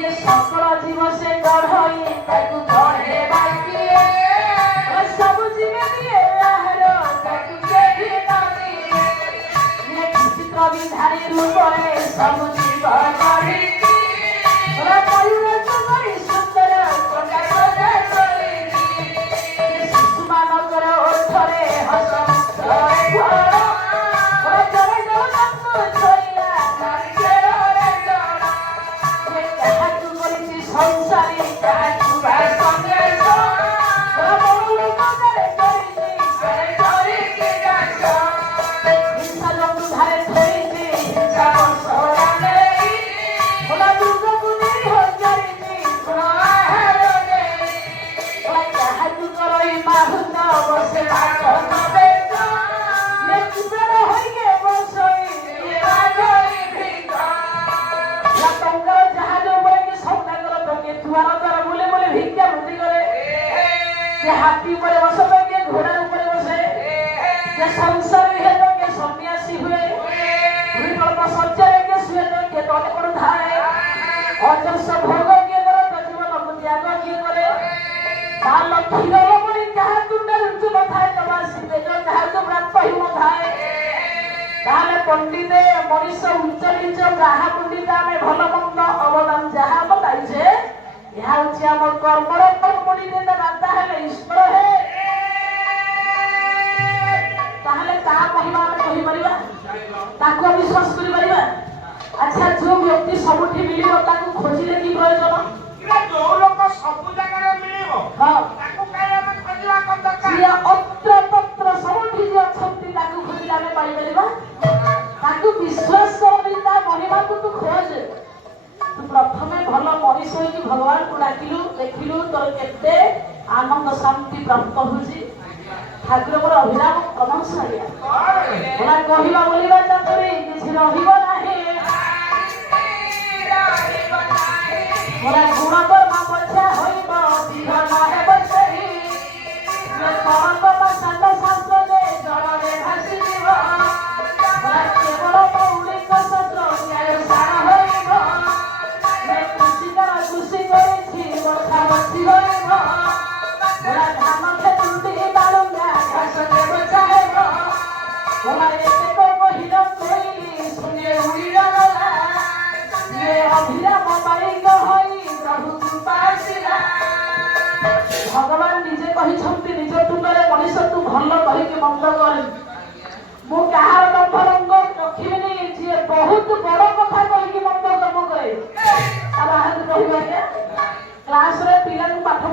सकल जीव से गढ़ई ताकू गढ़े बाकी सब जीव दिए आहार ताकू केही न दिए ये चित्र विधारी रूपरे सब जीव गढ़ी मयूर चुमरी सुंदर कटा सजा करी शिशु मानकर ओठरे हस हाथी ऊपर बसे तो के घोड़ा ऊपर बसे के संसारी है तो के सन्यासी हुए हुई कल्प सच्चर के सुए तो के तले पर धाए और सब भोग के करे तो जीवन को त्याग के करे काल खीरो पड़ी जहां तुंडा रुचु बथाए तबासी पे जो जहां तो प्राप्त ही बथाए ताले पंडित मनीष उच्च नीच ब्राह्मण पंडित में भल मंद अवदान जहां बताई छे यह होची हमर कर्मर कर्मणी देता राता है ईश्वर है ताहले ता महिमा में कहि परिबा ताको विश्वास करि परिबा अच्छा जो व्यक्ति सबुठी मिलिबो ताको खोजिले की प्रयोजन इला जो लोक सब जगह रे मिलिबो हां ताको काहे हम खोजिला कोन दरकार सिया अत्र तत्र सबुठी जे अछंती ताको खोजिला में पाइ परिबा ताको विश्वास करि ता महिमा को तू खोज प्रथमे भल मनीष होगी भगवान को डाकिलु देखिलु तोर केते आनंद शांति प्राप्त होजी ठाकुर अभिराम कमल कहवा बोलवा चाहते किसी रहिब नाही मोरा गुण कर्म पछा होइब जीवन हेब सही जे कर्म संग शास्त्र दे जड़े भासी जीव मोरा केवल मौलिक सत्र न्याय सार होइब खुशी करेछि वर्षा बसी होइब मोरा धाम खेतुटी बालुंगा घास देव चाहेब मोरा एते को महिर कोइली सुने उड़िया गला ये अभिराम बालिक होई प्रभु कृपा आसिला भगवान निजे कहिछंती निज टुंगरे मनीष तू भल कहिके मंद कर मु कहार नंबरंग रखिबिनी जे बहुत बड़ कथा कहिके मंद कर्म करे आ बाहर कहिबा के क्लास रे पिला पाठ